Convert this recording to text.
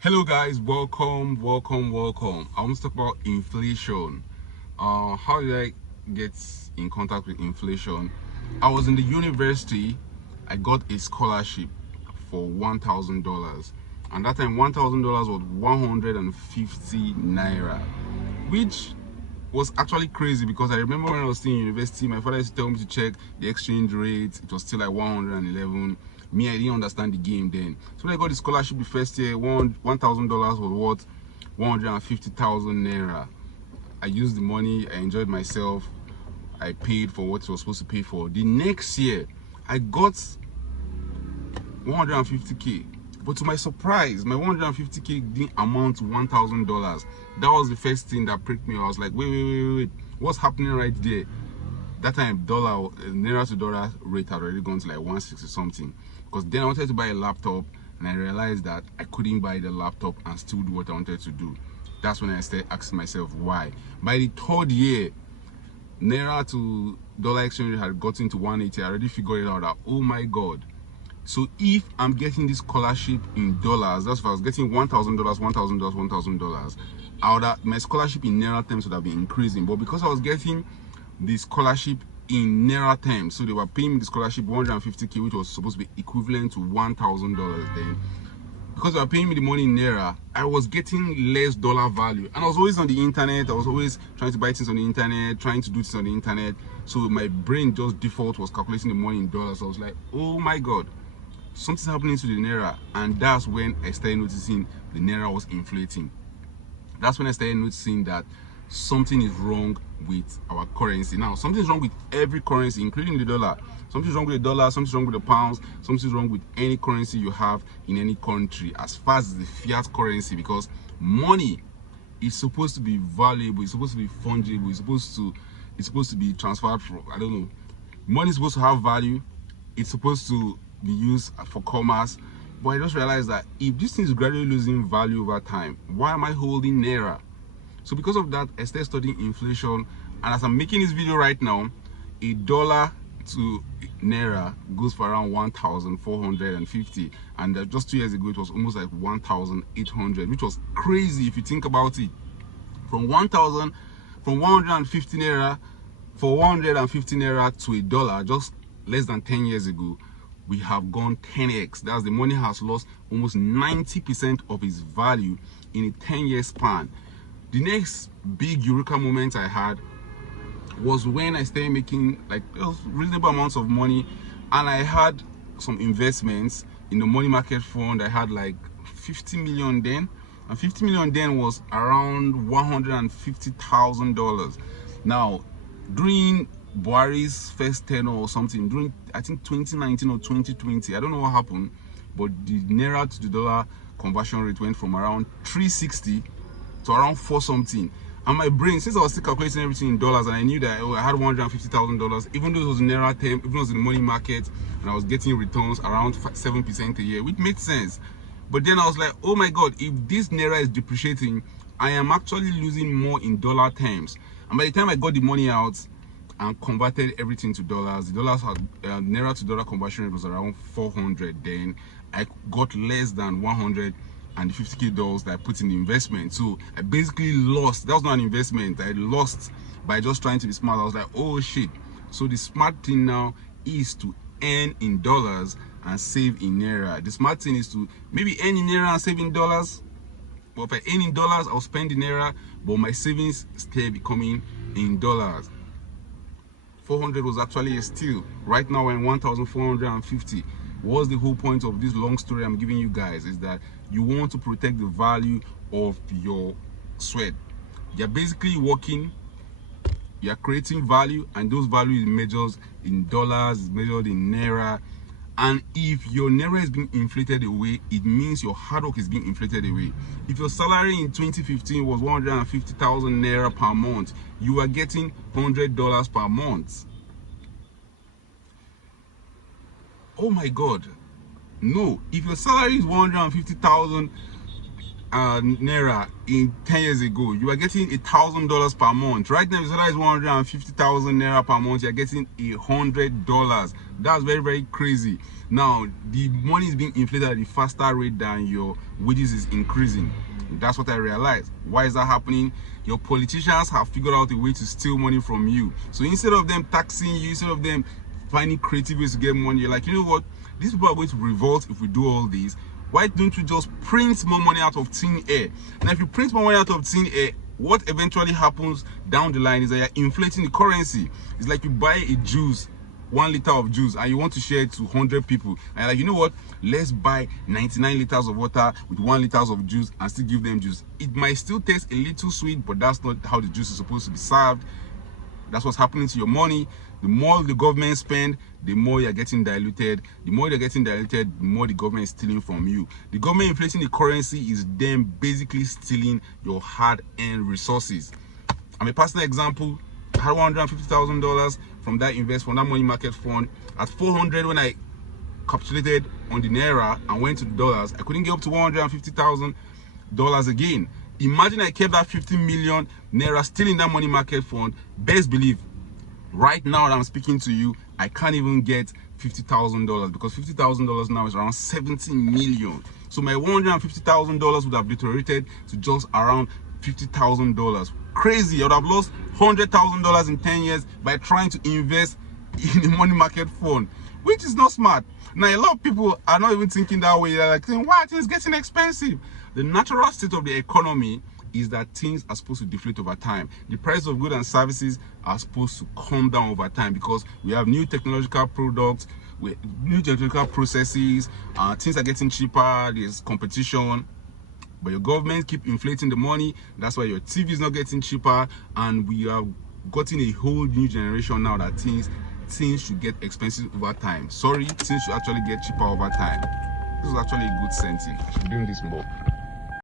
Hello guys, welcome. I want to talk about inflation. How did I get in contact with inflation? I was in the university. I got a scholarship for $1,000, and that time $1,000 was 150 naira, which was actually crazy because I remember when I was still in university, my father used to tell me to check the exchange rate. It was still like 111. Me, I didn't understand the game then. So when I got the scholarship the first year, $1,000 was worth 150,000 naira. I used the money, I enjoyed myself, I paid for what I was supposed to pay for. The next year, I got 150k. But to my surprise, my 150k didn't amount to $1,000. That was the first thing that pricked me. I was like, wait, what's happening right there? That time, naira to dollar rate had already gone to like 160 something. Because then I wanted to buy a laptop, and I realized that I couldn't buy the laptop and still do what I wanted to do. That's when I started asking myself why. By the third year, naira to dollar exchange rate had gotten to 180. I already figured it out that, oh my god. So if I'm getting this scholarship in dollars, that's if I was getting $1,000, $1,000, my scholarship in naira terms would have been increasing. But because I was getting the scholarship in naira terms, so they were paying me the scholarship 150k, which was supposed to be equivalent to $1,000 then. Because they were paying me the money in naira, I was getting less dollar value. And I was always on the internet. I was always trying to buy things on the internet, trying to do things on the internet. So my brain just default was calculating the money in dollars. I was like, oh my god, something's happening to the naira. And that's when I started noticing the naira was inflating. That's when I started noticing that something is wrong with our currency. Now, something's wrong with every currency, including the dollar. Something's wrong with the dollar, something's wrong with the pounds, something's wrong with any currency you have in any country, as far as the fiat currency, because money is supposed to be valuable, it's supposed to be fungible, it's supposed to be transferred from, I don't know. Money is supposed to have value, it's supposed to be used for commerce. But I just realized that if this thing is gradually losing value over time, why am I holding naira? So because of that, I started studying inflation, and as I'm making this video right now, a dollar to naira goes for around 1,450, and just 2 years ago it was almost like 1,800, which was crazy if you think about it. From 150 naira, for 150 naira to a dollar just less than 10 years ago, we have gone 10x. That's the money has lost almost 90% of its value in a 10-year span. The next big eureka moment I had was when I started making like reasonable amounts of money, and I had some investments in the money market fund. I had like 50 million then, and 50 million then was around $150,000. Now, during Buhari's first tenure or something, during I think 2019 or 2020, I don't know what happened, but the naira to the dollar conversion rate went from around 360 to around 4 something. And my brain, since I was still calculating everything in dollars, and I knew that I had $150,000, even though it was in naira term, even though it was in the money market, and I was getting returns around 7% a year, which made sense. But then I was like, oh my god, if this naira is depreciating, I am actually losing more in dollar terms. And by the time I got the money out and converted everything to dollars, the dollars had naira to dollar conversion rate was around 400. Then I got less than 100 and the 50k dollars that I put in the investment. So I basically lost. That was not an investment. I lost by just trying to be smart. I was like, oh shit. So the smart thing now is to earn in dollars and save in naira. The smart thing is to maybe earn in naira and save in dollars. But if I earn in dollars, I'll spend in naira, but my savings stay becoming in dollars. 400 was actually a steal. Right now we're in 1,450. What's the whole point of this long story I'm giving you guys is that you want to protect the value of your sweat. You're basically working, you're creating value, and those values is measured in dollars, is measured in naira. And if your naira is being inflated away, it means your hard work is being inflated away. If your salary in 2015 was 150,000 naira per month, you are getting $100 per month. Oh my god. No, if your salary is 150,000 naira in 10 years ago, you are getting $1,000 per month. Right now, if it's 150,000 naira per month, you're getting $100. That's very, very crazy. Now, the money is being inflated at a faster rate than your wages is increasing. That's what I realized. Why is that happening? Your politicians have figured out a way to steal money from you. So instead of them taxing you, instead of them finding creative ways to get money, you're like, you know what? These people are going to revolt if we do all this. Why don't you just print more money out of thin air? Now, if you print more money out of thin air, what eventually happens down the line is that you're inflating the currency. It's like you buy a juice, 1 liter of juice, and you want to share it to 100 people. And you're like, you know what? Let's buy 99 liters of water with 1 liter of juice and still give them juice. It might still taste a little sweet, but that's not how the juice is supposed to be served. That's what's happening to your money. The more the government spend, the more you're getting diluted. The more you're getting diluted, the more the government is stealing from you. The government inflating the currency is them basically stealing your hard-earned resources. I'm a personal example. I had $150,000 from that investment, from that money market fund. At 400, when I capitulated on the naira and went to the dollars, I couldn't get up to $150,000 again. Imagine I kept that 50 million naira still in that money market fund. Best believe, right now that I'm speaking to you, I can't even get $50,000 because $50,000 now is around 70 million. So my $150,000 would have deteriorated to just around $50,000. Crazy. I would have lost $100,000 in 10 years by trying to invest in a money market fund, which is not smart. Now, a lot of people are not even thinking that way. They're like, why things getting expensive? The natural state of the economy is that things are supposed to deflate over time. The price of goods and services are supposed to come down over time because we have new technological products, with new technological processes, things are getting cheaper, there's competition. But your government keep inflating the money. That's why your TV is not getting cheaper, and we have gotten a whole new generation now that things should get expensive over time. Sorry, things should actually get cheaper over time. This is actually a good sentence. I should be doing this more.